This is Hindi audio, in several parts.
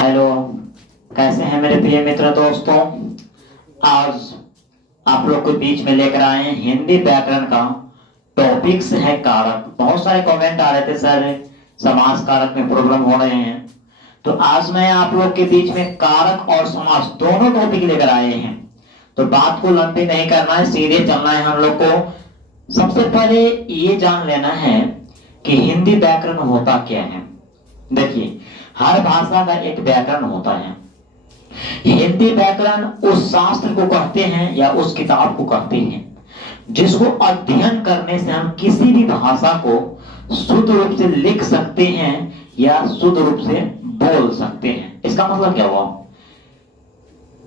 हेलो, कैसे हैं मेरे प्रिय मित्र दोस्तों। आज आप लोग के बीच में लेकर आए हैं हिंदी व्याकरण का टॉपिक्स है कारक। बहुत सारे कमेंट आ रहे थे सर समास कारक में प्रॉब्लम हो रहे हैं, तो आज मैं आप लोग के बीच में कारक और समास दोनों टॉपिक लेकर आए हैं। तो बात को लंबी नहीं करना है, सीधे चलना है हम लोग को। सबसे पहले ये जान लेना है कि हिंदी व्याकरण होता क्या है। देखिए, हर भाषा का एक व्याकरण होता है। हिंदी व्याकरण उस शास्त्र को कहते हैं या उस किताब को कहते हैं जिसको अध्ययन करने से हम किसी भी भाषा को शुद्ध रूप से लिख सकते हैं या शुद्ध रूप से बोल सकते हैं। इसका मतलब क्या हुआ?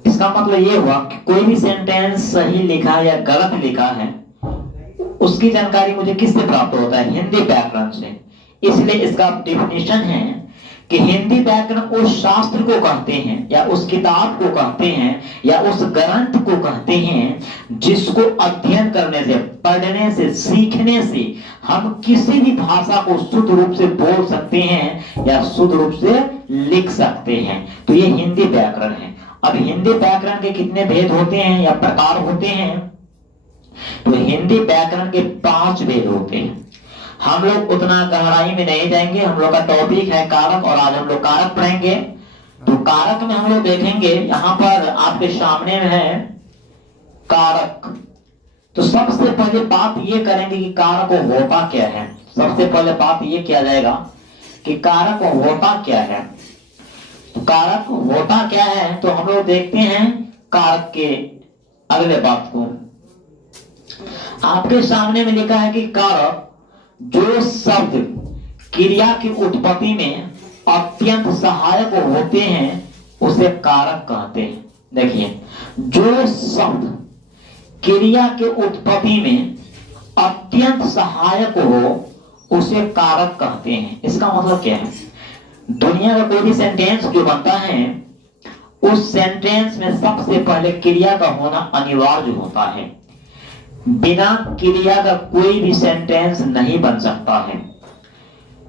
इसका मतलब ये हुआ कि कोई भी सेंटेंस सही लिखा या गलत लिखा है, उसकी जानकारी मुझे किससे प्राप्त होता है? हिंदी व्याकरण से। इसलिए इसका डेफिनेशन है कि हिंदी व्याकरण उस शास्त्र को कहते हैं या उस किताब को कहते हैं या उस ग्रंथ को कहते हैं जिसको अध्ययन करने से, पढ़ने से, सीखने से हम किसी भी भाषा को शुद्ध रूप से बोल सकते हैं या शुद्ध रूप से लिख सकते हैं। तो ये हिंदी व्याकरण है। अब हिंदी व्याकरण के कितने भेद होते हैं या प्रकार होते हैं? तो हिंदी व्याकरण के 5 भेद होते हैं। हम लोग उतना गहराई में नहीं जाएंगे, हम लोग का टॉपिक है कारक और आज हम लोग कारक पढ़ेंगे। तो कारक में हम लोग देखेंगे, यहां पर आपके सामने में है कारक। तो सबसे पहले बात ये करेंगे कि कारक होता क्या है। सबसे पहले बात ये किया जाएगा कि कारक होता क्या है। तो कारक होता क्या है, तो हम लोग देखते हैं कारक के अगले बात को। आपके सामने में लिखा है कि कारक जो शब्द क्रिया की उत्पत्ति में अत्यंत सहायक होते हैं उसे कारक कहते हैं। देखिए, जो शब्द क्रिया के उत्पत्ति में अत्यंत सहायक हो उसे कारक कहते हैं। इसका मतलब क्या है? दुनिया का कोई भी सेंटेंस जो बनता है उस सेंटेंस में सबसे पहले क्रिया का होना अनिवार्य होता है। बिना क्रिया का कोई भी सेंटेंस नहीं बन सकता है।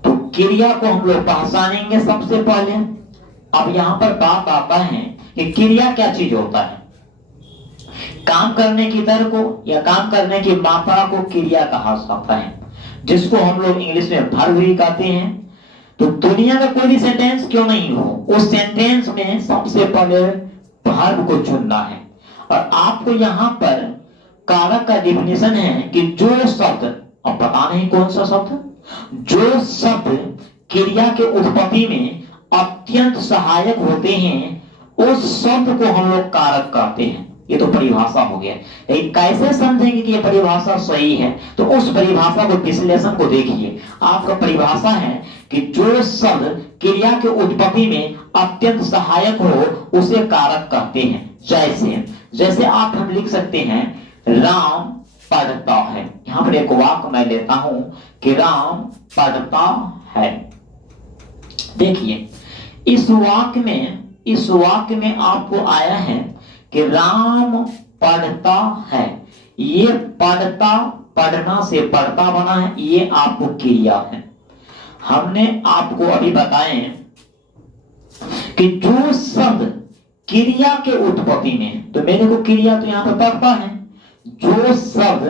तो क्रिया को हम लोग पहचानेंगे सबसे पहले। अब यहां पर बात आता है कि क्रिया क्या चीज होता है। काम करने की दर को या काम करने की मात्रा को क्रिया कहा जाता है, जिसको हम लोग इंग्लिश में वर्ब भी कहते हैं। तो दुनिया का कोई भी सेंटेंस क्यों नहीं हो, उस सेंटेंस में सबसे पहले वर्ब को चुनना है। और आपको यहां पर कारक का डेफिनेशन है कि जो शब्द, अब पता नहीं कौन सा शब्द, जो शब्द क्रिया के उत्पत्ति में अत्यंत सहायक होते हैं उस शब्द को हम लोग कारक कहते हैं। ये तो परिभाषा हो गया। लेकिन कैसे समझेंगे कि ये परिभाषा सही है? तो उस परिभाषा को, विश्लेषण को देखिए। आपका परिभाषा है कि जो शब्द क्रिया के उत्पत्ति में अत्यंत सहायक हो उसे कारक कहते हैं। जैसे आप हम लिख सकते हैं राम पढ़ता है। यहां पर एक वाक्य मैं लेता हूं कि राम पढ़ता है। देखिए, इस वाक्य में आपको आया है कि राम पढ़ता है। ये पढ़ता, पढ़ना से पढ़ता बना है, ये आपको क्रिया है। हमने आपको अभी बताए कि जो शब्द क्रिया के उत्पत्ति में, तो मेरे को क्रिया तो यहां पर पढ़ता है, जो शब्द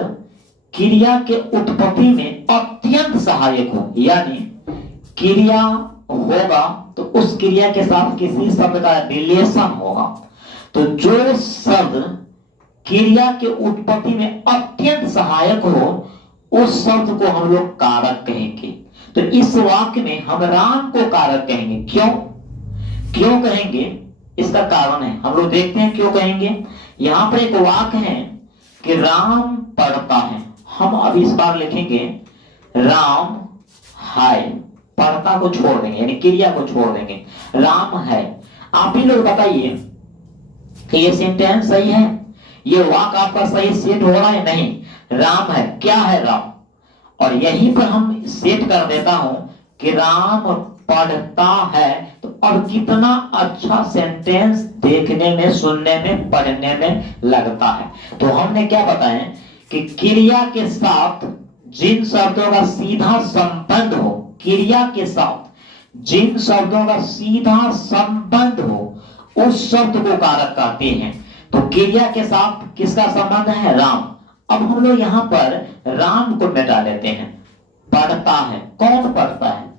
क्रिया के उत्पत्ति में अत्यंत सहायक हो, यानी क्रिया होगा तो उस क्रिया के साथ किसी शब्द का रिलेशन होगा। तो जो शब्द क्रिया के उत्पत्ति में अत्यंत सहायक हो उस शब्द को हम लोग कारक कहेंगे। तो इस वाक्य में हम राम को कारक कहेंगे। क्यों कहेंगे? इसका कारण है, हम लोग देखते हैं क्यों कहेंगे। यहां पर एक वाक्य है कि राम पढ़ता है। हम अब इस बार लिखेंगे राम है, पढ़ता को छोड़ देंगे, यानी क्रिया को छोड़ देंगे, राम है। आप ही लोग बताइए कि ये सेंटेंस सही है? ये वाक्य आपका सही सेट हो रहा है? नहीं। राम है, क्या है? राम। और यहीं पर हम सेट कर देता हूं कि राम पढ़ता है। तो अब कितना अच्छा सेंटेंस देखने में, सुनने में, पढ़ने में लगता है। तो हमने क्या बताया कि क्रिया के साथ जिन शब्दों का सीधा संबंध हो, क्रिया के साथ जिन शब्दों का सीधा संबंध हो उस शब्द को कारक कहते हैं। तो क्रिया के साथ किसका संबंध है? राम। अब हम लोग यहां पर राम को मिटा लेते हैं। पढ़ता है, कौन पढ़ता है?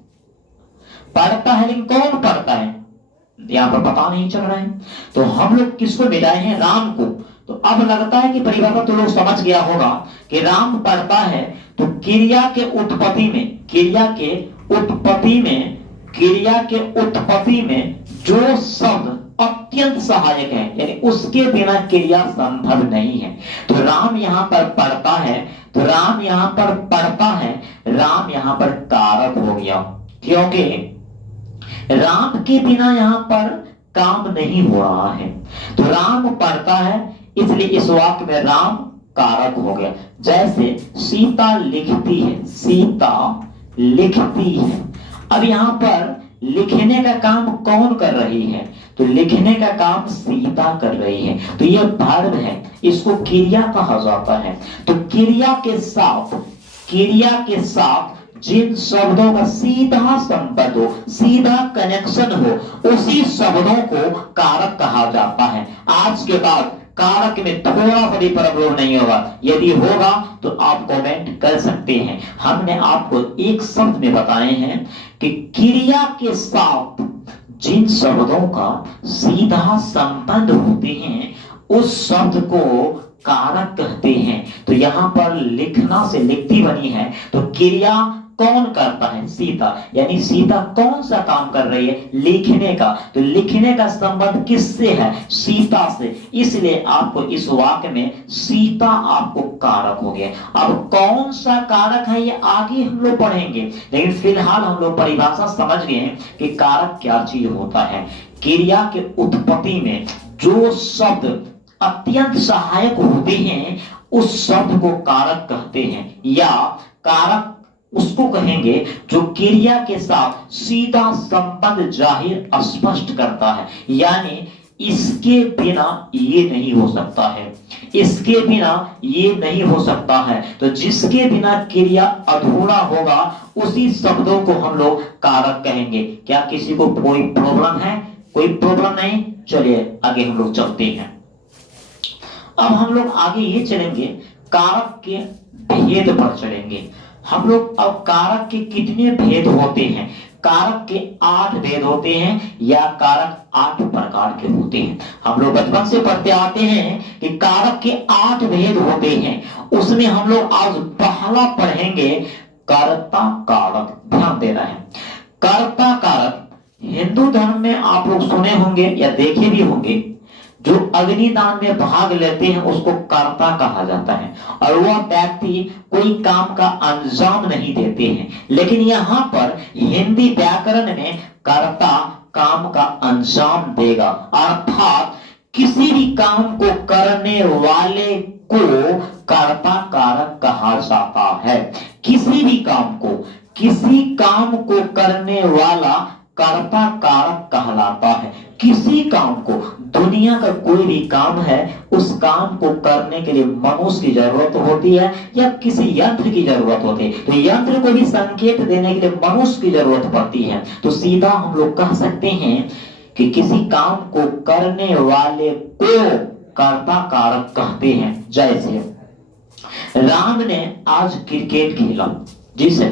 पढ़ता है, लेकिन कौन पढ़ता है यहां पर पता नहीं चल रहा है। तो हम लोग किसको मिलाए हैं? राम को। तो अब लगता है कि परिभाषा तो लोग समझ गया होगा कि राम पढ़ता है। तो क्रिया के उत्पत्ति में जो शब्द अत्यंत सहायक है, यानी उसके बिना क्रिया संभव नहीं है। तो राम यहां पर पढ़ता है, तो राम यहां पर पढ़ता है, राम यहां पर कारक हो गया, क्योंकि राम के बिना यहां पर काम नहीं हो रहा है। तो राम पढ़ता है, इसलिए इस वाक्य में राम कारक हो गया। जैसे सीता लिखती है, सीता लिखती है। अब यहां पर लिखने का काम कौन कर रही है? तो लिखने का काम सीता कर रही है। तो यह वर्ब है, इसको क्रिया कहा जाता है। तो क्रिया के साथ जिन शब्दों का सीधा संबंध हो, सीधा कनेक्शन हो, उसी शब्दों को कारक कहा जाता है। आज के बाद कारक में थोड़ा सा भी प्रॉब्लम नहीं होगा। यदि होगा तो आप कमेंट कर सकते हैं। हमने आपको एक शब्द में बताए हैं कि क्रिया के साथ जिन शब्दों का सीधा संबंध होते हैं उस शब्द को कारक कहते हैं। तो यहां पर लिखना से लिखती बनी है, तो क्रिया कौन करता है? सीता। यानी सीता कौन सा काम कर रही है? लिखने का। तो लिखने का संबंध किससे है? सीता से। इसलिए आपको इस वाक्य में सीता आपको कारक हो गया। अब कौन सा कारक है ये आगे हम लोग पढ़ेंगे, लेकिन फिलहाल हम लोग परिभाषा समझ गए कि कारक क्या चीज होता है। क्रिया के उत्पत्ति में जो शब्द अत्यंत सहायक होते हैं उस शब्द को कारक कहते हैं, या कारक उसको कहेंगे जो क्रिया के साथ सीधा संबंध जाहिर स्पष्ट करता है। यानी इसके बिना ये नहीं हो सकता है, इसके बिना ये नहीं हो सकता है। तो जिसके बिना क्रिया अधूरा होगा उसी शब्दों को हम लोग कारक कहेंगे। क्या किसी को कोई प्रॉब्लम है? कोई प्रॉब्लम नहीं। चलिए आगे हम लोग चलते हैं। अब हम लोग आगे ये चलेंगे, कारक के भेद पर चलेंगे हम लोग। अब कारक के कितने भेद होते हैं? कारक के 8 भेद होते हैं, या कारक 8 प्रकार के होते हैं। हम लोग बचपन से पढ़ते आते हैं कि कारक के 8 भेद होते हैं। उसमें हम लोग आज पहला पढ़ेंगे कर्ता कारक। ध्यान देना है, कर्ता कारक हिंदू धर्म में आप लोग सुने होंगे या देखे भी होंगे। जो अग्निदान में भाग लेते हैं उसको कर्ता कहा जाता है, और वह व्यक्ति कोई काम का अंजाम नहीं देते हैं। लेकिन यहाँ पर हिंदी व्याकरण में कर्ता काम का अंजाम देगा, अर्थात किसी भी काम को करने वाले को कर्ता कारक कहा जाता है। किसी काम को करने वाला कर्ता कारक कहलाता है। किसी काम को, दुनिया का कोई भी काम है, उस काम को करने के लिए मनुष्य की जरूरत होती है या किसी यंत्र की जरूरत होती है। तो यंत्र को भी संकेत देने के लिए मनुष्य की जरूरत पड़ती है। तो सीधा हम लोग कह सकते हैं कि किसी काम को करने वाले को कर्ता कारक कहते हैं। जैसे राम ने आज क्रिकेट खेला, जिसे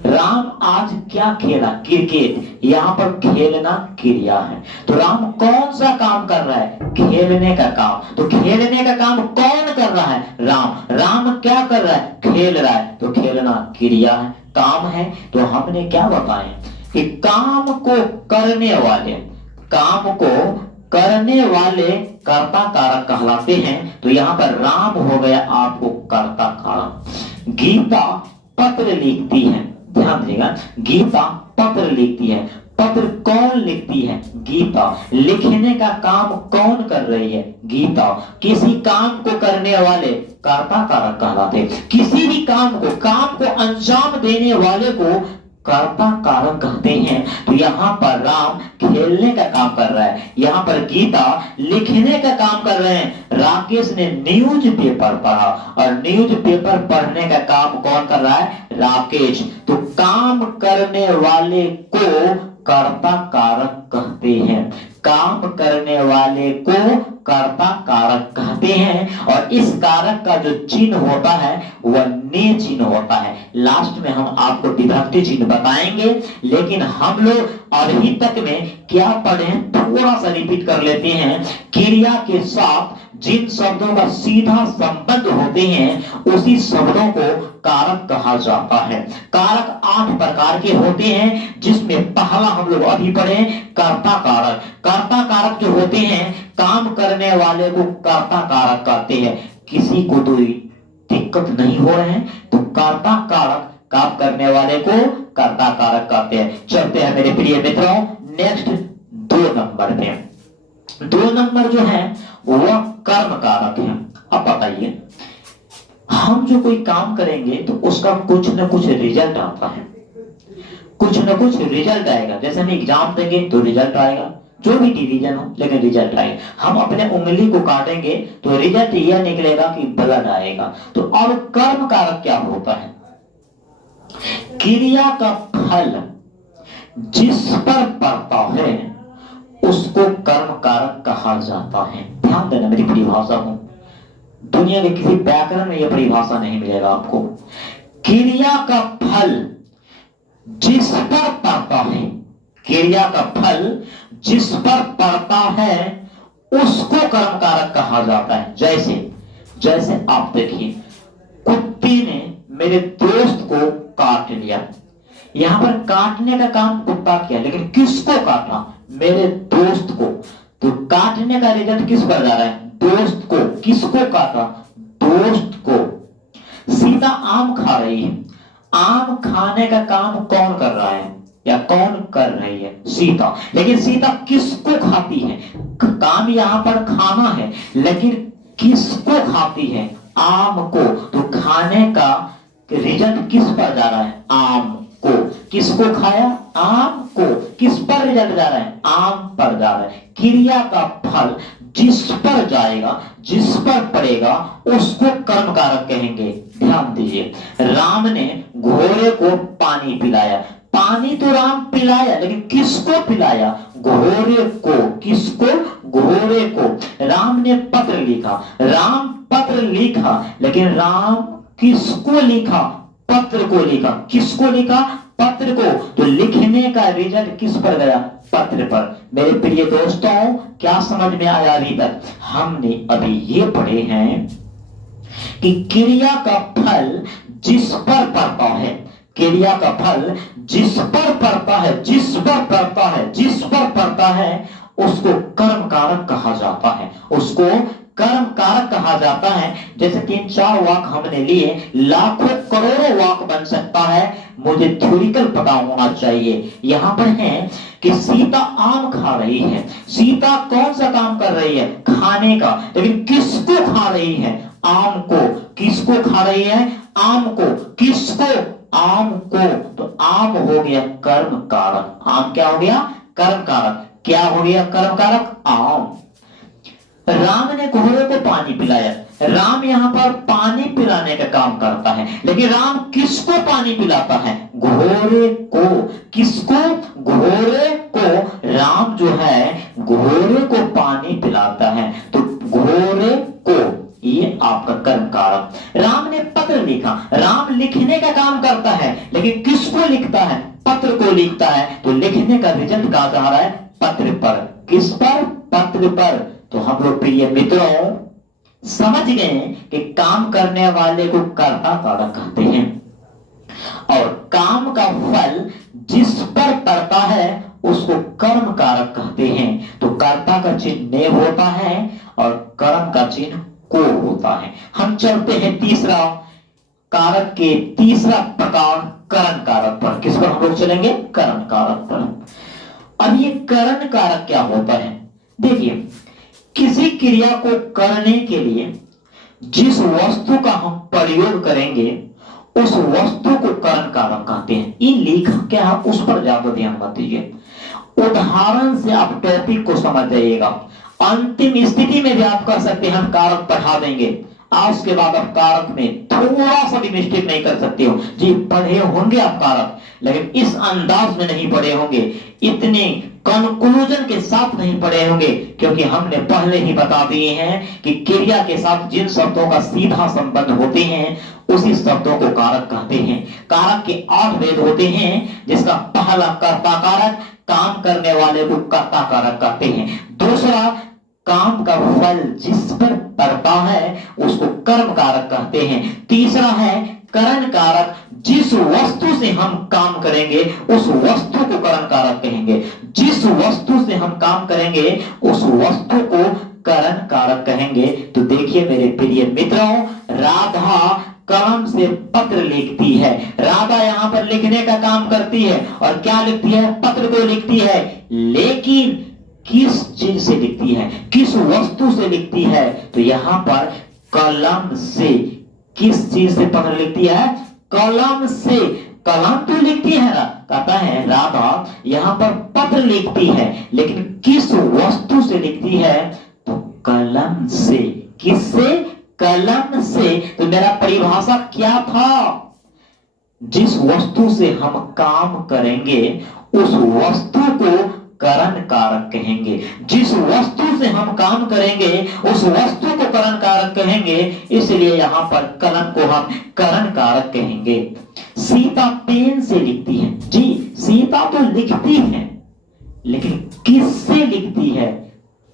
राम आज क्या खेला? क्रिकेट। यहाँ पर खेलना क्रिया है। तो राम कौन सा काम कर रहा है? खेलने का काम। तो खेलने का काम कौन कर रहा है? राम। राम क्या कर रहा है? खेल रहा है। तो खेलना क्रिया है, काम है। तो हमने क्या बताया कि काम को करने वाले कर्ता कारक कहलाते हैं। तो यहाँ पर राम हो गया आपको कर्ता कारक। गीता पत्र लिखती है, ध्यान दीजिएगा, गीता पत्र लिखती है। पत्र कौन लिखती है? गीता। लिखने का काम कौन कर रही है? गीता। किसी काम को करने वाले कर्ता कारक कहलाते हैं। किसी भी काम को अंजाम देने वाले को कर्ता कारक कहते हैं। तो यहाँ पर राम खेलने का काम कर रहा है, यहाँ पर गीता लिखने का काम कर रहे हैं। राकेश ने न्यूज पेपर पढ़ा, और न्यूज पेपर पढ़ने का काम कौन कर रहा है? राकेश। तो काम करने वाले को कर्ता कारक कहते हैं। काम करने वाले को कर्ता कारक कहते हैं और इस कारक का जो चिन्ह होता है वह ने चिन्ह होता है। लास्ट में हम आपको विभक्ति चिन्ह बताएंगे, लेकिन हम लोग अभी तक में क्या पढ़े हैं थोड़ा सा रिपीट कर लेते हैं। क्रिया के साथ जिन शब्दों का सीधा संबंध होते हैं उसी शब्दों को कारक कहा जाता है। कारक 8 प्रकार के होते हैं, जिसमें पहला हम लोग अभी पढ़े कर्ता कारक। कर्ता कारक जो होते हैं काम करने वाले को कर्ता कारक कहते हैं। किसी को कोई दिक्कत नहीं हो रहे हैं तो कर्ता कारक काम करने वाले को कर्ता कारक कहते हैं। चलते हैं मेरे प्रिय मित्रों नेक्स्ट 2 नंबर पे। 2 नंबर जो है वह कर्म कारक है। अब बताइए, हम जो कोई काम करेंगे तो उसका कुछ न कुछ रिजल्ट आता है, कुछ न कुछ रिजल्ट आएगा। जैसे हम एग्जाम देंगे तो रिजल्ट आएगा, जो भी डिवीजन हो लेकिन रिजल्ट आएगा। हम अपने उंगली को काटेंगे तो रिजल्ट यह निकलेगा कि ब्लड आएगा। तो अब कर्म कारक क्या होता है? क्रिया का फल जिस पर पड़ता है उसको कर्म कारक कहा जाता है। ध्यान देना मेरी परिभाषा को, दुनिया के किसी व्याकरण में यह परिभाषा नहीं मिलेगा आपको। क्रिया का फल जिस पर पड़ता है, क्रिया का फल जिस पर पड़ता है उसको कर्म कारक कहा जाता है। जैसे आप देखिए, कुत्ते ने मेरे दोस्त को काट लिया। यहां पर काटने का काम कुत्ता किया, लेकिन किसको काटा? मेरे दोस्त को। तो काटने का रिजल्ट किस पर जा रहा है? दोस्त को। किसको काटा? दोस्त को। सीता आम खा रही है, आम खाने का काम कौन कर रहा है या कौन कर रही है? सीता। लेकिन सीता किसको खाती है? काम यहां पर खाना है, लेकिन किसको खाती है? आम को। तो खाने का रिजल्ट किस पर जा रहा है? आम को। किसको खाया? आम को। किस पर रिजल्ट जा रहा है? आम पर जा रहा है। क्रिया का फल जिस पर जाएगा, जिस पर पड़ेगा उसको कर्म कारक कहेंगे। ध्यान दीजिए, राम ने घोड़े को पानी पिलाया। पानी तो राम पिलाया, लेकिन किसको पिलाया? घोड़े को। किसको? घोड़े को। राम ने पत्र लिखा, राम पत्र लिखा, लेकिन राम किसको लिखा? पत्र को लिखा। किसको लिखा? पत्र को। तो लिखने का रिजल्ट किस पर गया? पत्र पर। मेरे प्रिय दोस्तों, क्या समझ में आया अभी तक? हमने अभी ये पढ़े हैं कि क्रिया का फल जिस पर पड़ता है, क्रिया का फल जिस पर पड़ता है, जिस पर पड़ता है, जिस पर पड़ता है उसको कर्म कारक कहा जाता है। उसको कर्म कारक कहा जाता है। जैसे 3-4 वाक हमने लिए, लाखों करोड़ों वाक बन सकता है, मुझे थ्योरिकल पता होना चाहिए। यहां पर है कि सीता आम खा रही है। सीता कौन सा काम कर रही है? खाने का। लेकिन किसको खा रही है? आम को। किसको खा रही है? आम को। किसको? आम को। तो आम हो गया कर्म कारक। आम क्या हो गया? कर्म कारक। क्या हो गया कर्म कारक? आम। राम ने घोड़े को पानी पिलाया। राम यहाँ पर पानी पिलाने का काम करता है, लेकिन राम किसको पानी पिलाता है? घोड़े को। किसको? घोड़े को। राम जो है घोड़े को पानी पिलाता है, तो घोड़े को। ये आपका कर्म कारक। राम ने पत्र लिखा। राम लिखने का काम करता है, लेकिन किसको लिखता है? पत्र को लिखता है। तो लिखने का रिजल्ट कहां जा रहा है? पत्र पर। किस पर? पत्र पर। तो हम लोग प्रिय मित्रों समझ गए कि काम करने वाले को कर्ता कारक कहते हैं और काम का फल जिस पर पड़ता है उसको कर्म कारक कहते हैं। तो कर्ता का चिन्ह ने होता है और कर्म का चिन्ह को होता है। हम चलते हैं तीसरा कारक के तीसरा प्रकार करण कारक पर। किस पर हम लोग चलेंगे? करण कारक पर। अब ये करण कारक क्या होता है? देखिए, किसी क्रिया को करने के लिए जिस वस्तु का हम प्रयोग करेंगे उस वस्तु को करण कारक कहते हैं। इन लेखक क्या है उस पर ज्यादा ध्यान मत दीजिए, उदाहरण से आप टॉपिक को समझ जाइएगा। अंतिम स्थिति में भी आप कह सकते हैं हम कारक पढ़ा देंगे, आज उसके बाद आप कारक में थोड़ा सा भी मिस्टेक नहीं कर सकते हो। जी पढ़े होंगे आप कारक, लेकिन इस अंदाज में नहीं पढ़े होंगे, इतने कंक्लूजन के साथ नहीं पढ़े होंगे, क्योंकि हमने पहले ही बता दिए हैं कि क्रिया के साथ जिन शब्दों का सीधा संबंध होते हैं उसी शब्दों को कारक कहते हैं। कारक के 8 भेद होते हैं, जिसका पहला कर्ता कारक, काम करने वाले को कर्ता कारक कहते हैं। दूसरा, काम का फल जिस पर पड़ता है उसको कर्म कारक कहते हैं। तीसरा है करण कारक, जिस वस्तु से हम काम करेंगे उस वस्तु को करण कारक कहेंगे। जिस वस्तु से हम काम करेंगे उस वस्तु को करण कारक कहेंगे। तो देखिए मेरे प्रिय मित्रों, राधा कलम से पत्र लिखती है। राधा यहाँ पर लिखने का काम करती है और क्या लिखती है? पत्र को लिखती है। लेकिन किस चीज से लिखती है, किस वस्तु से लिखती है? तो यहाँ पर कलम से, किस चीज से पत्र लिखती है? कलम से। कलम तो लिखती है ना, कहता है राधा यहाँ पर पत्र लिखती है, लेकिन किस वस्तु से लिखती है? तो कलम से। किससे? कलम से। तो मेरा परिभाषा क्या था? जिस वस्तु से हम काम करेंगे उस वस्तु को करण कारक कहेंगे। जिस वस्तु से हम काम करेंगे उस वस्तु को करण कारक कहेंगे, इसलिए यहाँ पर कलम को हम करण कारक कहेंगे। सीता पेन से लिखती है। जी सीता तो लिखती है, लेकिन किससे लिखती है?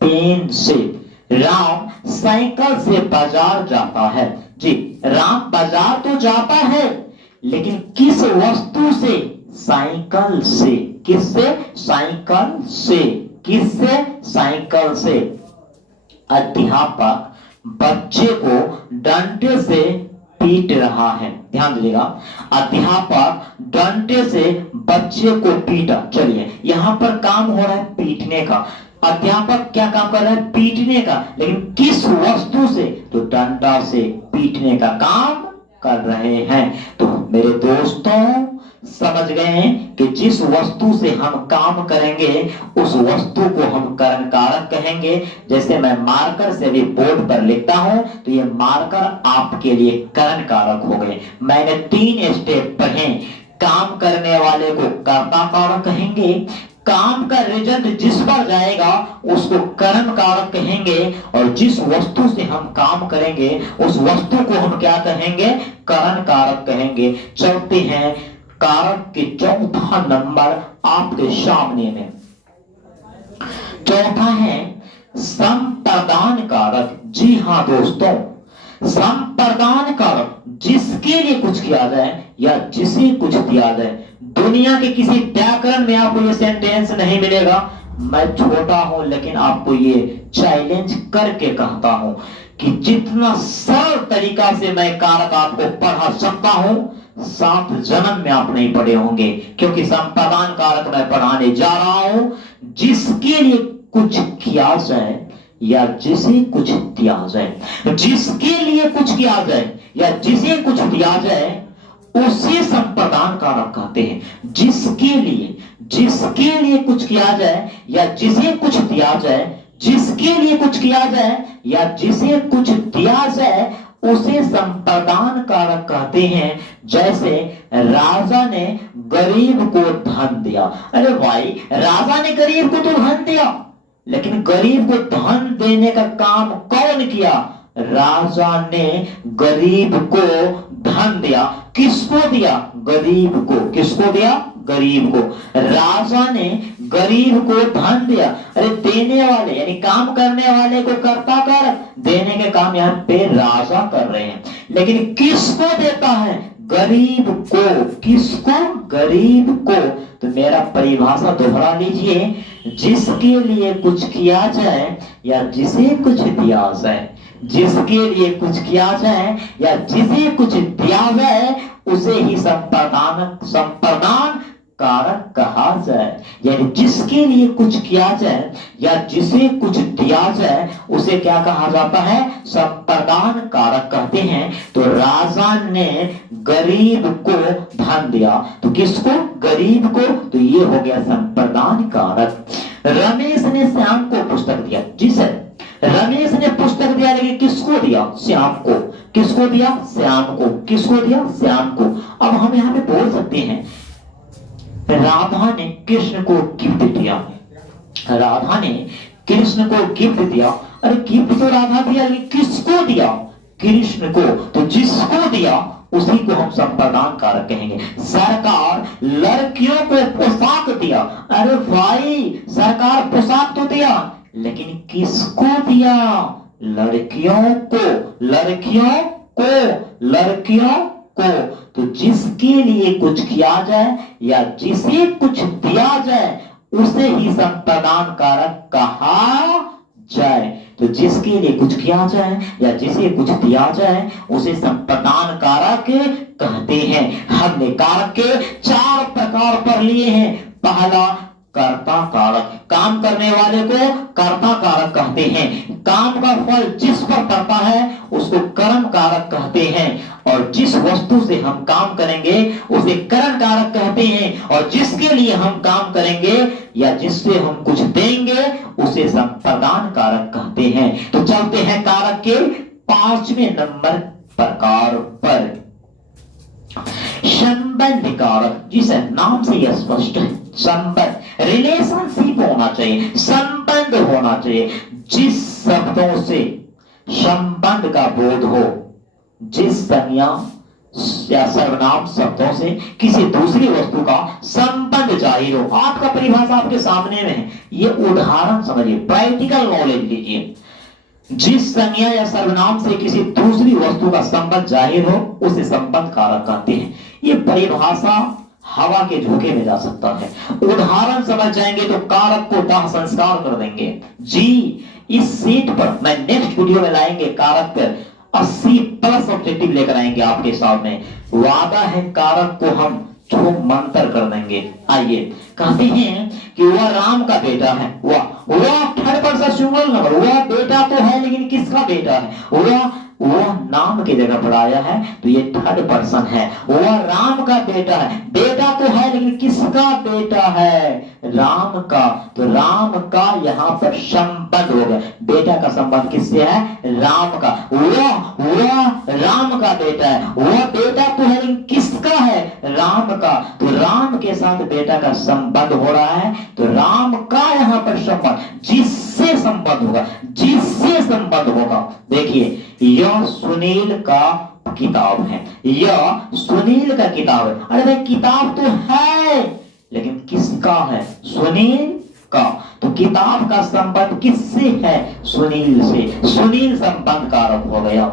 पेन से। राम साइकिल से बाजार जाता है। जी राम बाजार तो जाता है, लेकिन किस वस्तु से? साइकिल से। किससे? साइकिल से। किससे? साइकिल से। अध्यापक बच्चे को डंडे से पीट रहा है। ध्यान दीजिएगा, अध्यापक डंडे से बच्चे को पीटा। चलिए यहां पर काम हो रहा है पीटने का। अध्यापक क्या काम कर रहा है? पीटने का। लेकिन किस वस्तु से? तो डंडा से पीटने का काम कर रहे हैं। तो मेरे दोस्तों समझ गए कि जिस वस्तु से हम काम करेंगे उस वस्तु को हम करण कारक कहेंगे। जैसे मैं मार्कर से भी बोर्ड पर लिखता हूं तो ये मार्कर आपके लिए करण कारक हो गए। मैंने 3 स्टेप पढ़े। काम करने वाले को कर्ता कारक कहेंगे, काम का रिजल्ट जिस पर जाएगा उसको कर्म कारक कहेंगे, और जिस वस्तु से हम काम करेंगे उस वस्तु को हम क्या कहेंगे? करण कारक कहेंगे। चलते हैं कारक के चौथा नंबर आपके सामने में। चौथा है संप्रदान कारक। जी हाँ दोस्तों, संप्रदान कारक जिसके लिए कुछ किया जाए या जिसे कुछ दिया जाए। दुनिया के किसी व्याकरण में आपको ये सेंटेंस नहीं मिलेगा। मैं छोटा हूं लेकिन आपको ये चैलेंज करके कहता हूं कि जितना सरल तरीका से मैं कारक आपको पढ़ा सकता हूं 7 जन्म में आप नहीं पढ़े होंगे, क्योंकि संप्रदान कारक मैं पढ़ाने जा रहा हूं। जिसके लिए कुछ किया जाए या जिसे कुछ दिया जाए। जिसके लिए कुछ किया जाए या जिसे कुछ दिया जाए उसे संप्रदान कारक कहते हैं। जिसके लिए कुछ किया जाए या जिसे कुछ दिया जाए, जिसके लिए कुछ किया जाए या जिसे कुछ दिया जाए उसे संप्रदान कारक कहते हैं। जैसे राजा ने गरीब को धन दिया। अरे भाई, राजा ने गरीब को तो धन दिया, लेकिन गरीब को धन देने का काम कौन किया? राजा ने गरीब को धन दिया। किसको दिया? गरीब को। किसको दिया? गरीब को। राजा ने गरीब को धन दिया। अरे देने वाले यानी काम करने वाले को कर्ता कारक, देने के काम यहाँ पे राजा कर रहे हैं, लेकिन किसको देता है? गरीब को। किसको? गरीब को। तो मेरा परिभाषा दोहरा लीजिए, जिसके लिए कुछ किया जाए या जिसे कुछ दिया जाए। जिसके लिए कुछ किया जाए या जिसे कुछ दिया जाए उसे ही संप्रदान कारक कहा जाए। यानी जिसके लिए कुछ किया जाए या जिसे कुछ दिया जाए उसे क्या कहा जाता है? संप्रदान कारक कहते हैं। तो राजा ने गरीब को धन दिया, तो किसको? गरीब को। तो ये हो गया संप्रदान कारक। रमेश ने श्याम को पुस्तक दिया। जी सर, रमेश ने पुस्तक दिया, लेकिन किसको दिया? श्याम को। किसको दिया? श्याम को। किसको दिया? श्याम को। अब हम यहाँ पे बोल सकते हैं राधा ने कृष्ण को गिफ्ट दिया, राधा ने कृष्ण को गिफ्ट दिया। अरे गिफ्ट तो राधा दिया, लेकिन किसको दिया? कृष्ण को। तो जिसको दिया उसी को हम संप्रदान कारक कहेंगे। सरकार लड़कियों को पोशाक दिया। अरे भाई सरकार पोशाक तो दिया, लेकिन किसको दिया? लड़कियों को, लड़कियों को, लड़कियों को। तो जिसके लिए कुछ किया जाए या जिसे कुछ दिया जाए उसे ही संप्रदान कारक कहा जाए। तो जिसके लिए कुछ किया जाए या जिसे कुछ दिया जाए उसे संप्रदान कारक कहते हैं। हमने कारक के 4 प्रकार पढ़ लिए हैं। पहला कर्ता कारक, काम करने वाले को कर्ता कारक कहते हैं। काम का फल जिस पर पड़ता है उसको कर्म कारक कहते हैं, और जिस वस्तु से हम काम करेंगे उसे करण कारक कहते हैं, और जिसके लिए हम काम करेंगे या जिससे हम कुछ देंगे उसे संप्रदान कारक कहते हैं। तो चलते हैं कारक के 5वें नंबर प्रकार पर, संबंध कारक। जिसे नाम से यह स्पष्ट है, संबंध, रिलेशनशिप होना चाहिए, संबंध होना चाहिए। जिस शब्दों से संबंध का बोध हो, जिस संज्ञा या सर्वनाम शब्दों से किसी दूसरी वस्तु का संबंध जाहिर हो। आपका परिभाषा आपके सामने में है, ये उदाहरण समझिए, प्रैक्टिकल नॉलेज लीजिए। जिस संज्ञा या सर्वनाम से किसी दूसरी वस्तु का संबंध जाहिर हो उसे संबंध कारक कहते हैं। ये परिभाषा हवा के झोंके में जा सकता है। उदाहरण समझ जाएंगे तो कारक को दाह संस्कार कर देंगे जी। इस सीट पर मैं नेक्स्ट वीडियो में लाएंगे कारक पर 80+ ऑब्जेक्टिव लेकर आएंगे आपके सामने। वादा है कारक को हम छूम मंतर कर देंगे। आइए, कहते हैं कि वह राम का बेटा है। वह थर्ड पर्सन सिंगुलर नंबर, वह बेटा तो है लेकिन किसका बेटा है? वह नाम की जगह पर आया है तो ये थर्ड पर्सन है। वह राम का बेटा है, बेटा तो है लेकिन किसका बेटा है? राम का। तो राम का यहाँ पर संबंध हो गया। बेटा का संबंध किससे है? राम का। वह राम का बेटा है, वह बेटा तो है लेकिन किसका है? राम का। तो राम के साथ बेटा का संबंध हो रहा है, तो राम का यहाँ पर संबंध, जिससे संबंध होगा, जिससे संबंध होगा। देखिए, यह सुनील का किताब है, यह सुनील का किताब है। अरे भाई किताब तो है लेकिन किसका है? सुनील का। तो किताब का संबंध किससे है? सुनील से। सुनील संबंध कारक हो गया।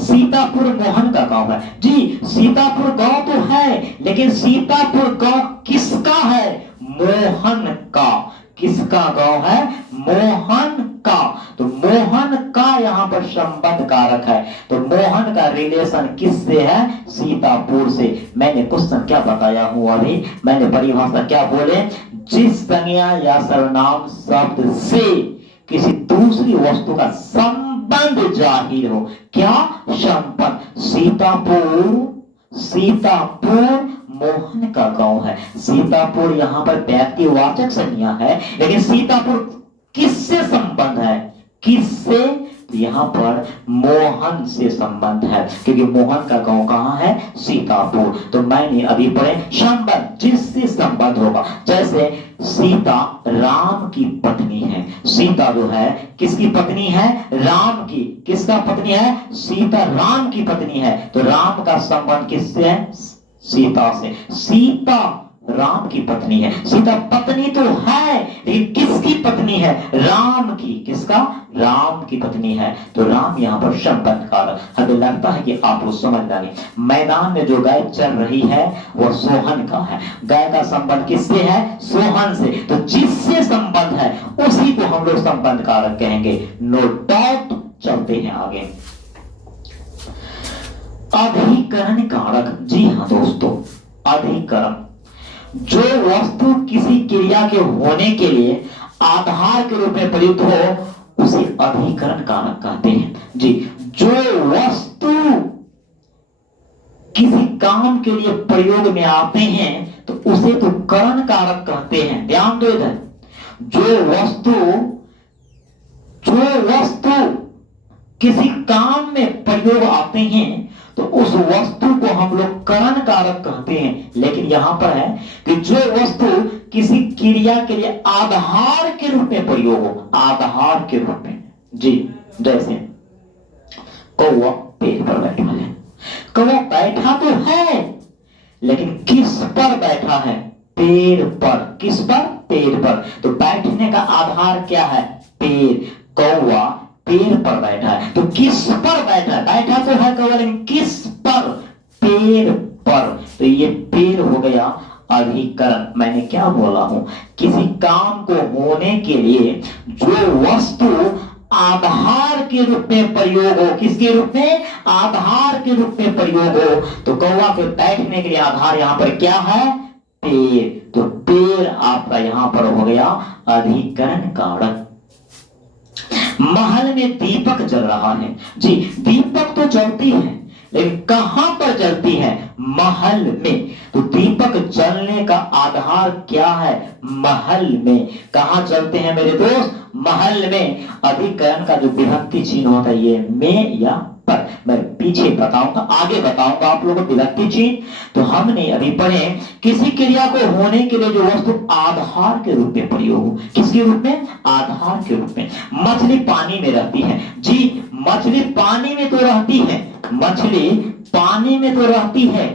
सीतापुर मोहन का गांव है जी। सीतापुर गांव तो है लेकिन सीतापुर गांव किसका है? मोहन का। किसका गांव है? मोहन का। तो मोहन का यहाँ पर संबंध कारक है। तो मोहन का रिलेशन किससे है? सीतापुर से। मैंने क्वेश्चन क्या बताया हूं अभी, मैंने परिभाषा क्या बोले? जिस संज्ञा या सर्वनाम शब्द से किसी दूसरी वस्तु का संबंध जाहिर हो। क्या संबंध? सीतापुर मोहन का गांव है। सीतापुर यहाँ पर व्यक्तिवाचक संज्ञा है, लेकिन सीतापुर किससे संबंध है? किससे? यहाँ पर मोहन से संबंध है, क्योंकि मोहन का गांव कहाँ है? सीतापुर। तो मैंने अभी पढ़े संबंध, जिससे संबंध होगा। जैसे सीता राम की पत्नी है। सीता जो है किसकी पत्नी है? राम की। किसका पत्नी है? सीता राम की पत्नी है। तो राम का संबंध किससे है? सीता से। सीता राम की पत्नी है। सीता पत्नी तो है लेकिन किसकी पत्नी है? राम की। किसका? राम की पत्नी है। तो राम यहाँ पर संबंध कारक। हमें लगता है कि आप लोग समझ जाएंगे। मैदान में जो गाय चल रही है वह सोहन का है। गाय का संबंध किससे है? सोहन से। तो जिससे संबंध है उसी को हम लोग संबंध कारक कहेंगे। No doubt. चलते हैं आगे। अधिकरण कारक। जी हाँ दोस्तों, अधिकरण जो वस्तु किसी क्रिया के होने के लिए आधार के रूप में प्रयुक्त हो उसे अधिकरण कारक कहते हैं। जी, जो वस्तु किसी काम के लिए प्रयोग में आते हैं तो उसे तो करण कारक कहते हैं। ध्यान दो इधर। जो वस्तु किसी काम में प्रयोग आते हैं तो उस वस्तु को हम लोग करण कारक कहते हैं। लेकिन यहां पर है कि जो वस्तु किसी क्रिया के लिए आधार के रूप में प्रयोग हो, आधार के रूप में। जी, जैसे कौवा पेड़ पर बैठा है, कौवा बैठा तो है लेकिन किस पर बैठा है? पेड़ पर। किस पर? पेड़ पर। तो बैठने का आधार क्या है? पेड़। कौवा पेड़ पर बैठा है, तो किस पर बैठा है? बैठा तो है कौवा लेकिन किस पर? पेड़ पर। तो ये पेड़ हो गया अधिकरण। मैंने क्या बोला हूं? किसी काम को होने के लिए जो वस्तु आधार के रूप में प्रयोग हो, किसके रूप में? आधार के रूप में प्रयोग हो। तो कौवा के बैठने के लिए आधार यहां पर क्या है? पेड़। तो पेड़ आपका यहां पर हो गया अधिकरण कारक। महल में दीपक जल रहा है। जी, दीपक तो जलती है लेकिन कहां पर जलती है? महल में। तो दीपक जलने का आधार क्या है? महल में। कहां जलते हैं मेरे दोस्त? महल में। अधिकरण का जो विभक्ति चिन्ह होता है ये में या पर, मैं पीछे बताऊंगा, आगे बताऊंगा आप लोगों को विभक्ति चिन्ह। तो हमने अभी पढ़े किसी क्रिया को होने के लिए जो वस्तु आधार के रूप में प्रयोग हो। किसके रूप में? आधार के रूप में। मछली पानी में रहती है। जी, मछली पानी में तो रहती है, मछली पानी में तो रहती है,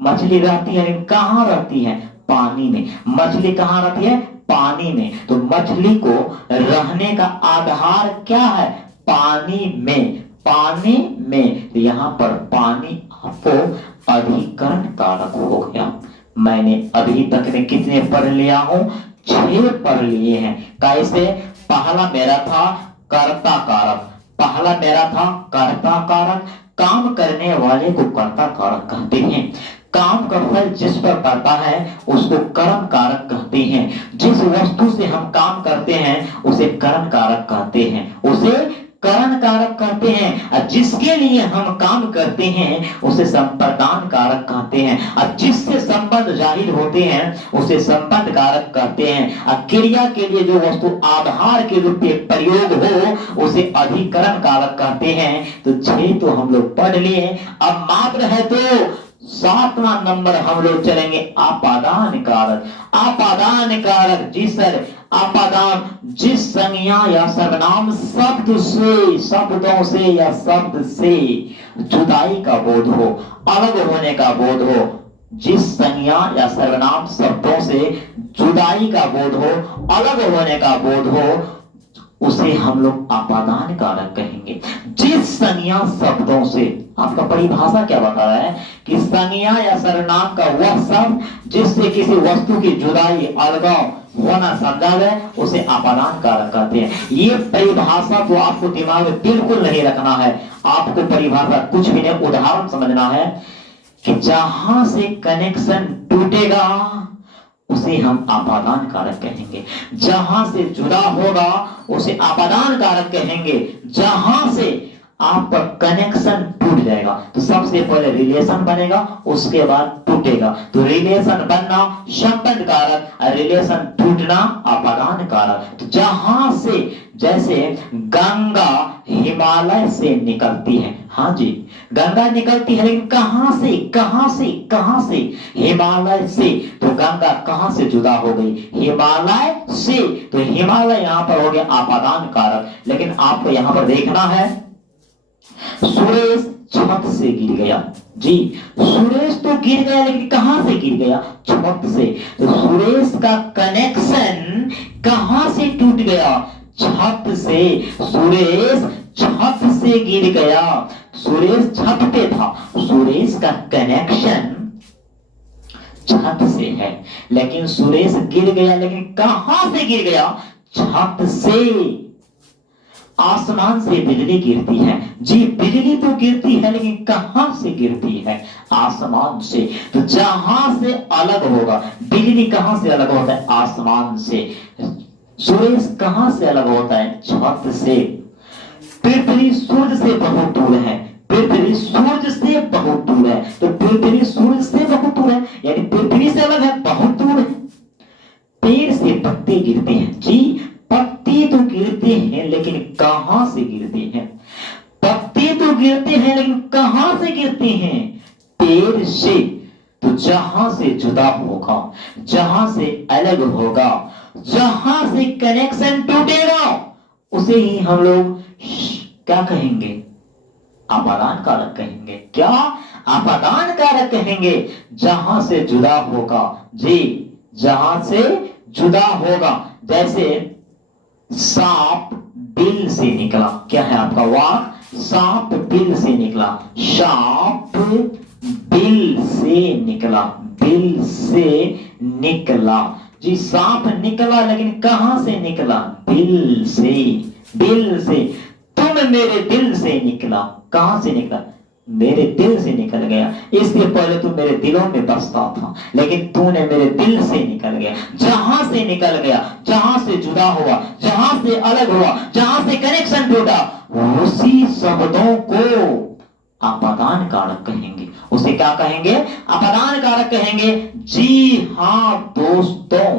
मछली रहती है लेकिन कहां रहती है? पानी में। मछली कहां रहती है? पानी में। तो मछली को रहने का आधार क्या है? पानी में। पानी में। तो यहां पर पानी आपको अधिकरण कारक हो गया। मैंने अभी तक में कितने पढ़ लिया हूं? 6 पढ़ लिए हैं। कैसे? पहला मेरा था कर्ता कारक, पहला मेरा था कर्ता कारक। काम करने वाले को कर्ता कारक कहते हैं। काम का फल जिस पर पड़ता है उसको कर्म कारक कहते हैं। जिस वस्तु से हम काम करते हैं उसे कर्म कारक कहते हैं, उसे करण कारक कहते हैं। और जिसके लिए हम काम करते हैं उसे संप्रदान कारक कहते हैं। और जिससे संबंध जाहिर होते हैं उसे संबंध कारक कहते हैं। और क्रिया के लिए जो वस्तु आधार के रूप में प्रयोग हो उसे अधिकरण कारक कहते हैं। तो 6 तो हम लोग पढ़ लिए। अब मात्र है तो 7वां नंबर हम लोग चलेंगे आपादान कारक। आपादान कारक। जी सर, आपादान जिस संज्ञा या सर्वनाम शब्द से, शब्दों से या शब्द से जुदाई का बोध हो, अलग होने का बोध हो। जिस संज्ञा या सर्वनाम शब्दों से जुदाई का बोध हो, अलग होने का बोध हो, उसे हम लोग आपादान कारक कहेंगे। जिस संज्ञा शब्दों से, आपका परिभाषा क्या बता रहा है कि संज्ञा या सर्वनाम का वह शब्द जिससे किसी वस्तु की जुदाई, अलगाव होना समझा जाए उसे आपादान कारक कहते हैं। ये परिभाषा को आपको दिमाग में बिल्कुल नहीं रखना है। आपको परिभाषा कुछ भी नहीं, उदाहरण समझना है कि जहां से कनेक्शन टूटेगा उसे हम आपादान कारक कहेंगे। जहां से जुदा होगा उसे आपादान कारक कहेंगे। जहां से आपका कनेक्शन टूट जाएगा तो सबसे पहले रिलेशन बनेगा, उसके बाद टूटेगा। तो रिलेशन बनना संबंध कारक, रिलेशन टूटना आपादान कारक। तो जहां से, जैसे गंगा हिमालय से निकलती है। हाँ जी, गंगा निकलती है लेकिन कहां से? कहां से? कहां से? हिमालय से। तो गंगा कहां से जुदा हो गई? हिमालय से। तो हिमालय यहां पर हो गया आपादान कारक। लेकिन आपको यहां पर देखना है सुरेश छत से गिर गया। जी, सुरेश तो गिर गया लेकिन कहां से गिर गया? छत से। तो सुरेश का कनेक्शन कहां से टूट गया? छत से। सुरेश छत से गिर गया। सुरेश छत पे था, सुरेश का कनेक्शन छत से है। लेकिन सुरेश गिर गया, लेकिन कहां से गिर गया? छत से। आसमान से बिजली गिरती है। जी, बिजली तो गिरती है लेकिन कहां से गिरती है? आसमान से। तो जहां से अलग होगा, बिजली कहां से अलग होता है? आसमान से। सूरज कहां से अलग होता है? छत से। पृथ्वी सूर्य से बहुत दूर है, पृथ्वी सूर्य से बहुत दूर है। तो पृथ्वी सूर्य से बहुत दूर है यानी पृथ्वी से अलग है, बहुत दूर है। पेड़ से पत्ते गिरते हैं। जी, पत्ते तो गिरते हैं लेकिन कहां से गिरते हैं? पत्ते तो गिरते हैं लेकिन जुदा होगा, जहां से अलग होगा, जहां से कनेक्शन टूटेगा, उसे ही हम लोग क्या कहेंगे? आपादान कारक कहेंगे। क्या? आपादान कारक कहेंगे। जहां से जुदा होगा, जी, जहां से जुदा होगा। जैसे सांप बिल से निकला, क्या है आपका वाक? सांप बिल से निकला, सांप बिल से निकला, बिल से निकला। जी, सांप निकला, लेकिन कहां से निकला? बिल से, बिल से। तुम मेरे दिल से निकला, कहां से निकला? मेरे दिल से निकल गया। इसलिए पहले तू मेरे दिलों में बसता था, लेकिन तूने मेरे दिल से निकल गया। जहां से निकल गया, जहां से जुदा हुआ, जहां से अलग हुआ, जहां से कनेक्शन टूटा, उसी शब्दों को आपादान कारक कहेंगे। उसे क्या कहेंगे? आपादान कारक कहेंगे। जी हां दोस्तों,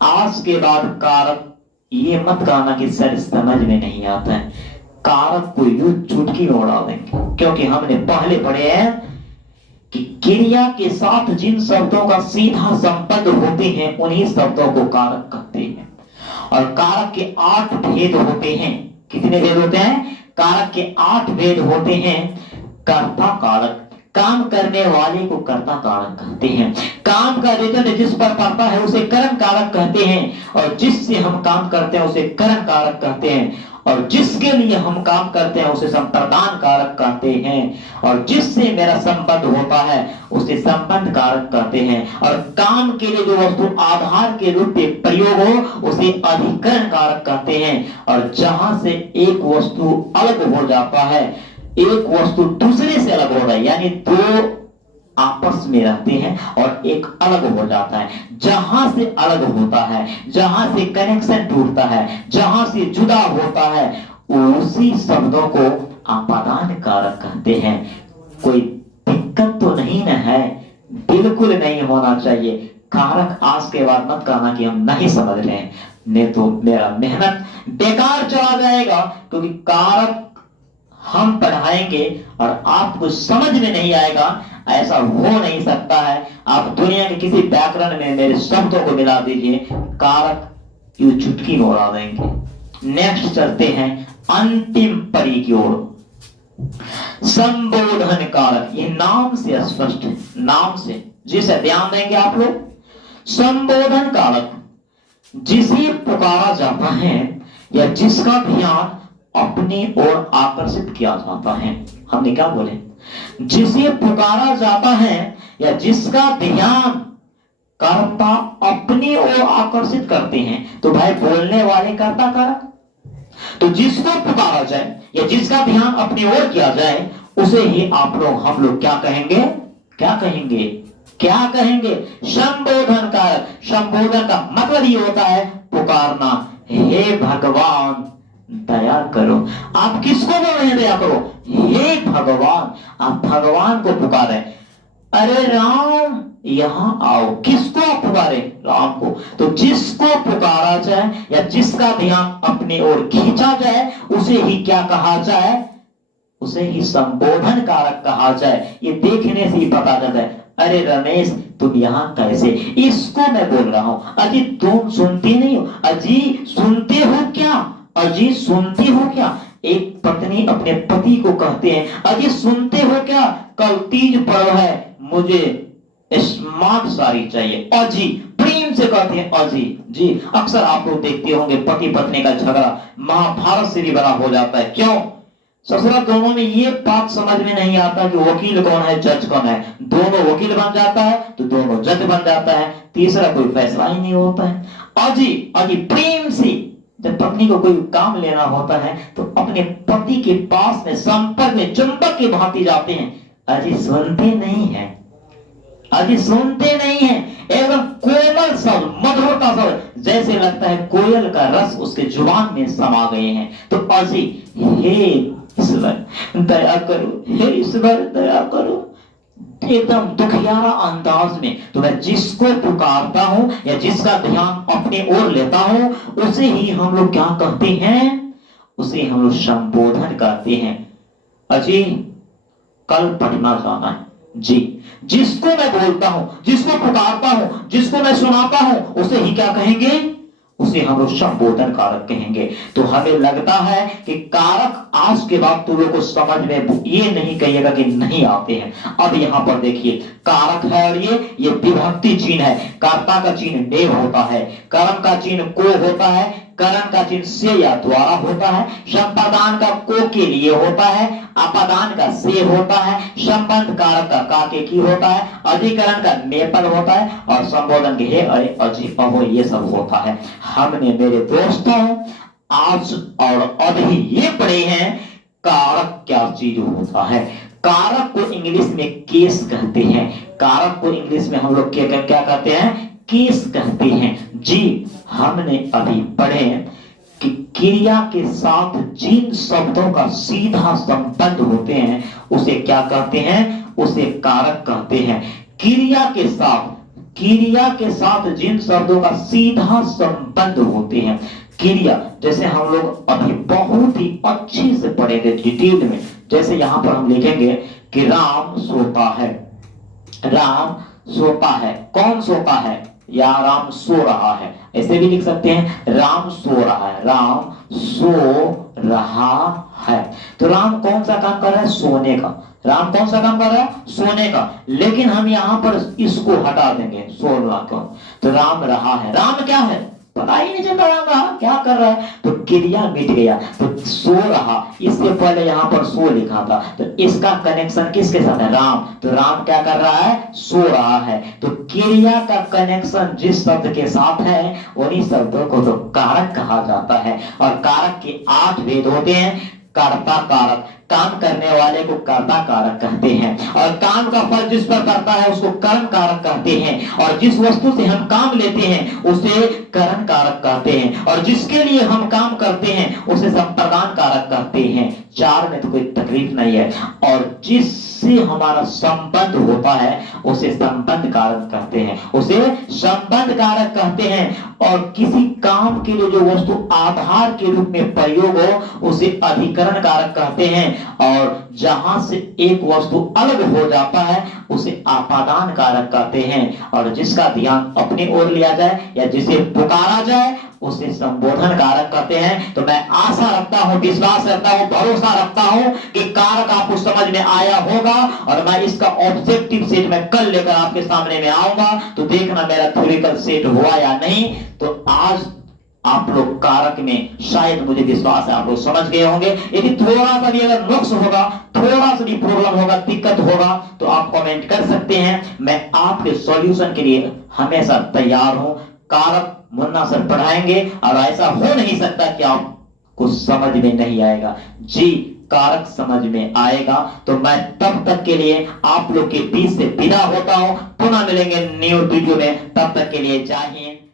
आज के बाद कारक ये मत कहना कि सर समझ में नहीं आता है। कारक को यूं चुटकी में उड़ा देंगे, क्योंकि हमने पहले पढ़े हैं कि क्रिया के साथ जिन शब्दों का सीधा संबंध होते हैं उन्हीं शब्दों को कारक कहते हैं। और कारक के 8 भेद होते हैं। कितने भेद होते हैं? कारक के 8 भेद होते हैं। कर्ता कारक, काम करने वाले को कर्ता कारक कहते हैं। काम का रिजल्ट जिस पर पड़ता है उसे करण कारक कहते हैं, और जिससे हम काम करते हैं उसे करण कारक कहते हैं, और जिसके लिए हम काम करते हैं उसे संप्रदान कारक कहते हैं, और जिससे मेरा संबंध होता है उसे संबंध कारक कहते हैं, और काम के लिए जो वस्तु आधार के रूप में प्रयोग हो उसे अधिकरण कारक कहते हैं। और जहां से एक वस्तु अलग हो जाता है, एक वस्तु दूसरे से अलग हो रहा है, यानी दो आपस में रहते हैं और एक अलग हो जाता है, जहां से अलग होता है, जहां से कनेक्शन टूटता है, जहां से जुदा होता है, उसी शब्दों को आपादान कारक कहते हैं। कोई दिक्कत तो नहीं ना है? बिल्कुल नहीं होना चाहिए। कारक आज के बाद मत कहना कि हम नहीं समझ रहे हैं, नहीं तो मेरा मेहनत बेकार चला जाएगा। क्योंकि कारक हम पढ़ाएंगे और आपको समझ में नहीं आएगा, ऐसा हो नहीं सकता है। आप दुनिया के किसी व्याकरण में मेरे शब्दों को मिला दीजिए, कारक यूं चुटकी में उड़ा देंगे। नेक्स्ट चलते हैं अंतिम परी की ओर। संबोधन कारक, ये नाम से स्पष्ट है, नाम से, जिसे ध्यान देंगे आप लोग। संबोधन कारक, जिसे पुकारा जाता है या जिसका ध्यान अपनी ओर आकर्षित किया जाता है। हमने क्या बोले? जिसे पुकारा जाता है या जिसका ध्यान कर्ता अपनी ओर आकर्षित करते हैं, तो भाई बोलने वाले कर्ता कारक। तो जिसको पुकारा जाए या जिसका ध्यान अपनी ओर किया जाए उसे ही आप लोग, हम लोग क्या कहेंगे? क्या कहेंगे? क्या कहेंगे? संबोधन कारक। संबोधन का मतलब ही होता है पुकारना। हे भगवान दया करो। आप किसको बोल रहे हैं दया करो? हे भगवान। आप भगवान को पुकारे। अरे राम यहां आओ। किसको आप पुकारे? राम को। तो जिसको पुकारा जाए या जिसका ध्यान अपनी ओर खींचा जाए उसे ही क्या कहा जाए? उसे ही संबोधन कारक कहा जाए। ये देखने से ही पता चलता है, अरे रमेश तुम यहाँ कैसे? इसको मैं बोल रहा हूं। अजी तुम सुनते नहीं हो? अजी सुनते हो क्या? अजी सुनते हो क्या? एक पत्नी अपने पति को कहते हैं, अजी सुनते हो क्या, कल तीज पर्व है, मुझे स्मार्ट साड़ी चाहिए। अजी प्रेम से कहते हैं अजी। जी अक्सर आप लोग देखते होंगे पति पत्नी का झगड़ा महाभारत से भी बड़ा हो जाता है। क्यों? ससुराल दोनों में ये बात समझ में नहीं आता कि वकील कौन है, जज कौन है। दोनों वकील बन जाता है तो दोनों जज बन जाता है, तीसरा कोई फैसला ही नहीं होता है। अजी अजी प्रेम से जब पत्नी को कोई काम लेना होता है तो अपने पति के पास में संपर्क में चुंबक की भांति जाते हैं। अजी सुनते नहीं है, अजी सुनते नहीं है। एकदम कोमल शब्द, मधुरता शब्द, जैसे लगता है कोयल का रस उसके जुबान में समा गए हैं। तो अजी हे ईश्वर दया करो, हे ईश्वर दया करो, एकदम दुखियारा अंदाज में। तो मैं जिसको पुकारता हूं या जिसका ध्यान अपने ओर लेता हूं उसे ही हम लोग क्या कहते हैं? उसे हम लोग संबोधन कहते हैं। अजी कल पटना जाना है, जी, जिसको मैं बोलता हूं, जिसको पुकारता हूं, जिसको मैं सुनाता हूं, उसे ही क्या कहेंगे? उसे हम लोग संबोधन कारक कहेंगे। तो हमें लगता है कि कारक आज के बाद तुम लोग को समझ में ये नहीं कहिएगा कि नहीं आते हैं। अब यहां पर देखिए, कारक है और ये विभक्ति चिन्ह है। कर्ता का चिन्ह नेव होता है, कर्म का चिन्ह को होता है, करण का चिन्ह से या द्वारा होता है, संपादान का को के लिए होता है, अपादान का से होता है, संबंध कारक का के की होता है, अधिकरण का नेपल होता है, और संबोधन के हे अरे अजी अहो ये सब होता है। हमने मेरे दोस्तों आज और अभी ये पढ़े हैं कारक क्या चीज होता है। कारक को इंग्लिश में केस कहते हैं। कारक को इंग्लिश में हम लोग क्या कहते हैं? केस कहते हैं। जी, हमने अभी पढ़े कि क्रिया के साथ जिन शब्दों का सीधा संबंध होते हैं उसे क्या कहते हैं? उसे कारक कहते हैं। क्रिया के साथ जिन शब्दों का सीधा संबंध होते हैं, क्रिया जैसे हम लोग अभी बहुत ही अच्छे से पढ़ेंगे डिटेल में। जैसे यहां पर हम लिखेंगे कि राम सोता है। राम सोता है, कौन सोता है? या राम सो रहा है, ऐसे भी लिख सकते हैं राम सो रहा है, राम सो रहा है। तो राम कौन सा काम कर रहा है? सोने का। राम कौन सा काम कर रहा है? सोने का। लेकिन हम यहां पर इसको हटा देंगे, सो रहा क्यों? तो राम रहा है। राम क्या है? पता ही नहीं चल रहा था क्या कर रहा है, तो क्रिया मिट गया। तो सो रहा, इससे पहले यहाँ पर सो लिखा था, तो इसका कनेक्शन किसके साथ है? राम। तो राम क्या कर रहा है? सो रहा है। तो क्रिया का कनेक्शन जिस शब्द के साथ है उन्हीं शब्दों को तो कारक कहा जाता है। और कारक के 8 भेद होते हैं। कर्ता कारक, काम करने वाले को कर्ता कारक कहते हैं, और काम का फल जिस पर करता है उसको कर्म कारक कहते हैं, और जिस वस्तु से हम काम लेते हैं उसे करण कारक कहते हैं, और जिसके लिए हम काम करते हैं उसे संप्रदान कारक कहते हैं। 4 में तो कोई तकलीफ नहीं है। और जिससे हमारा संबंध होता है उसे संबंध कारक कहते हैं, उसे संबंध कारक कहते हैं। और किसी काम के लिए जो वस्तु आधार के रूप में प्रयोग हो उसे अधिकरण कारक कहते हैं। और जहां से एक वस्तु अलग हो जाता है उसे आपादान कारक कहते हैं। और जिसका ध्यान अपनी ओर लिया जाए या जिसे पुकारा जाए उसे संबोधन कारक कहते हैं। तो मैं आशा रखता हूं, विश्वास रखता हूं, भरोसा रखता हूं कि कारक आपको समझ में आया होगा। और मैं इसका ऑब्जेक्टिव सेट में कल लेकर आपके सामने में आऊंगा, तो देखना मेरा थ्योरिकल सेट हुआ या नहीं। तो आज आप लोग कारक में शायद, मुझे विश्वास है, आप लोग समझ गए होंगे। यदि थोड़ा सा भी अगर नुक्स होगा, थोड़ा सा भी प्रॉब्लम होगा, दिक्कत होगा, तो आप कमेंट कर सकते हैं। मैं आपके सॉल्यूशन के लिए हमेशा तैयार हूं। कारक मुन्ना सर पढ़ाएंगे और ऐसा हो नहीं सकता कि आपको समझ में नहीं आएगा। जी, कारक समझ में आएगा। तो मैं तब तक के लिए आप लोग के बीच से विदा होता हूं। पुनः मिलेंगे न्यू वीडियो में, तब तक के लिए जय हिंद।